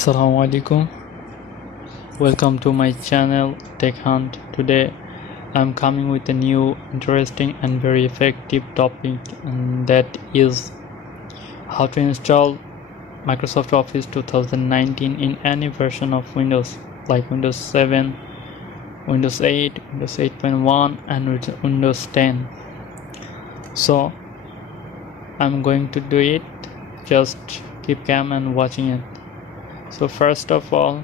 Assalamu alaikum. Welcome to my channel Tech Hunt. Today I'm coming with a new interesting and very effective topic, and that is how to install Microsoft Office 2019 in any version of Windows like Windows 7, Windows 8, Windows 8.1 and Windows 10. So I'm going to do it. Just keep calm and watching it. So first of all,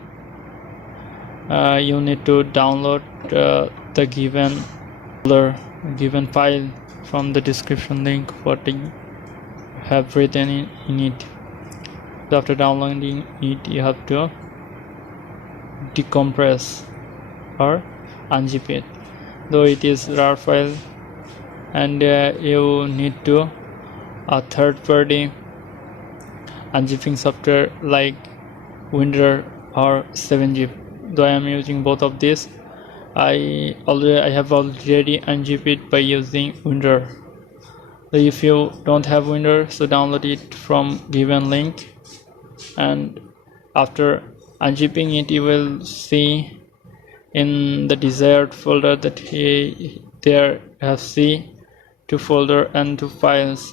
you need to download the given file from the description link what you have written in it. So after downloading it, you have to decompress or unzip it, though it is RAR file, and you need to a third-party unzipping software like Windows or 7-zip. Though I am using both of these, I have already unzipped it by using Windows. So if you don't have Windows, so download it from given link, and after unzipping it, you will see in the desired folder that there have to folder and to files,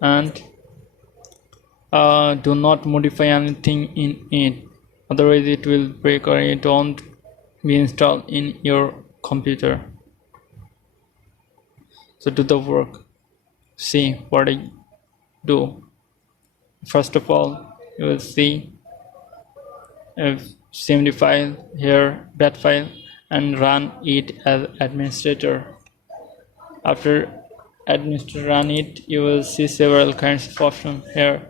and do not modify anything in it, otherwise it will break or it won't be installed in your computer. So do the work. See what I do. First of all, you will see a CMD file here, that file, and run it as administrator. After administrator run it, you will see several kinds of options here.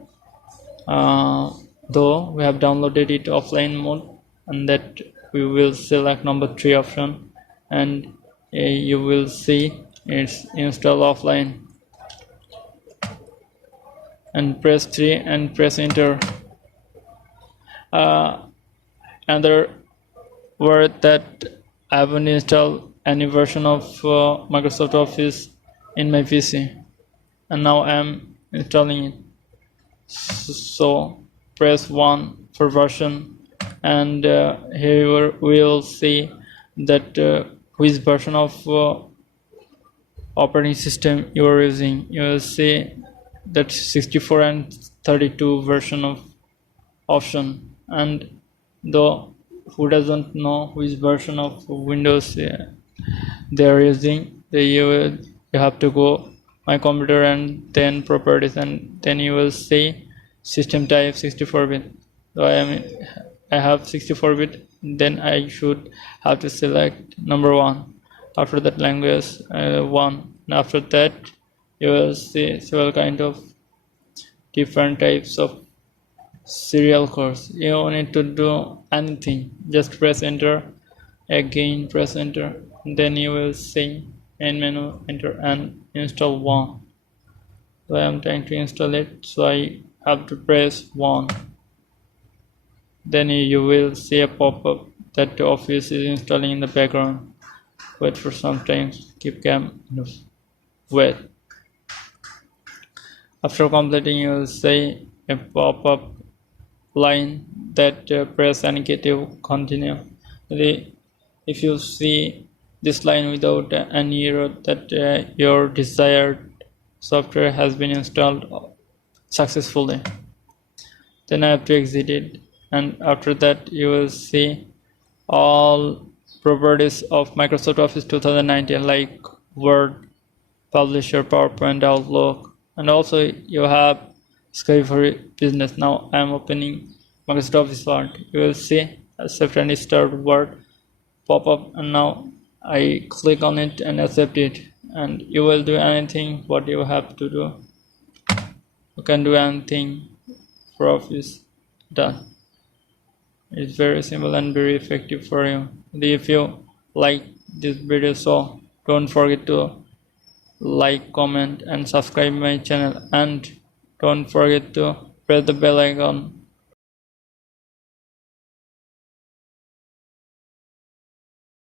Though we have downloaded it offline mode, and that we will select number 3 option, and you will see it's install offline, and press 3 and press enter. Another word that I haven't installed any version of Microsoft Office in my PC, and now I am installing it. So press 1 for version, and here we will see that which version of operating system you are using. You will see that 64 and 32 version of option, and though who doesn't know which version of Windows they are using, you have to go my computer and then properties, and then you will see system type 64-bit. So I have 64-bit, then I should have to select number 1. After that, language 1. And after that, you will see several kind of different types of serial codes. You don't need to do anything, just press enter, again press enter, then you will see main menu, enter and install 1. So I am trying to install it, so I have to press 1. Then you will see a pop-up that the Office is installing in the background. Wait for some time, keep calm, wait. After completing, you will see a pop-up line that press any to continue. If you see this line without any error, that your desired software has been installed successfully, then I have to exit it, and after that you will see all properties of Microsoft Office 2019 like Word, Publisher, PowerPoint, Outlook, and also you have Skype for Business. Now I am opening Microsoft Office Word. You will see accept and start Word pop up, and now I click on it and accept it, and you will do anything what you have to do. You can do anything for Office, done. It's very simple and very effective for you. If you like this video, so don't forget to like, comment and subscribe my channel, and don't forget to press the bell icon